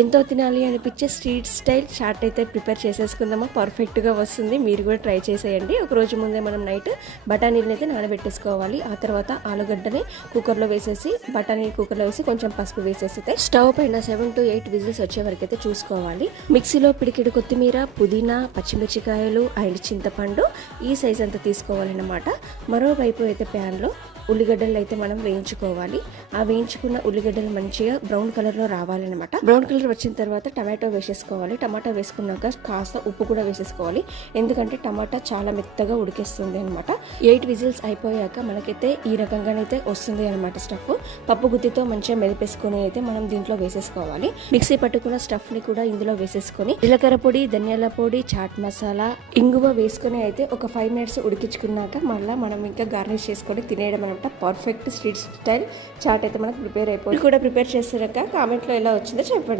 ఎంతో తినాలి అనిపించే స్ట్రీట్ స్టైల్ చాట్ అయితే ప్రిపేర్ చేసేసుకుందామా. పర్ఫెక్ట్గా వస్తుంది. మీరు కూడా ట్రై చేసేయండి. ఒక రోజు ముందే మనం నైట్ బఠానీలను అయితే నానబెట్టేసుకోవాలి. ఆ తర్వాత ఆలుగడ్డని కుక్కర్లో వేసేసి బఠానీ కుక్కర్లో వేసి కొంచెం పసుపు వేసేసి స్టవ్ పైన 7 to 8 విజిల్స్ వచ్చే వరకు అయితే చూసుకోవాలి. మిక్సీలో పిడికిడి కొత్తిమీర, పుదీనా, పచ్చిమిర్చికాయలు అండ్ చింతపండు ఈ సైజ్ అంతా తీసుకోవాలన్నమాట. మరోవైపు అయితే ప్యాన్లో ఉల్లిగడ్డలు అయితే మనం వేయించుకోవాలి. ఆ వేయించుకున్న ఉల్లిగడ్డలు మంచిగా బ్రౌన్ కలర్లో రావాలన్నమాట. బ్రౌన్ కలర్ వచ్చిన తర్వాత టమాటో వేసేసుకోవాలి. టమాటా వేసుకున్నాక కాస్త ఉప్పు కూడా వేసేసుకోవాలి. ఎందుకంటే టమాటా చాలా మెత్తగా ఉడికేస్తుంది అనమాట. 8 విజిల్స్ అయిపోయాక మనకైతే ఈ రకంగానైతే వస్తుంది అనమాట. స్టఫ్ పప్పు గుత్తితో మంచిగా మెదిపేసుకొని అయితే మనం దీంట్లో వేసేసుకోవాలి. మిక్సీ పట్టుకున్న స్టఫ్ ని కూడా ఇందులో వేసేసుకొని జీలకర్ర పొడి, ధనియాల పొడి, చాట్ మసాలా, ఇంగువ వేసుకొని అయితే ఒక 5 minutes ఉడికించుకున్నాక మళ్ళీ మనం ఇంకా గార్నిష్ చేసుకొని తినేయడం అనమాట. పర్ఫెక్ట్ స్ట్రీట్ స్టైల్ చాట్ అయితే మనకు ప్రిపేర్ అయిపోయింది. కూడా ప్రిపేర్ చేసాక కామెంట్లో ఎలా వచ్చిందో చెప్పండి.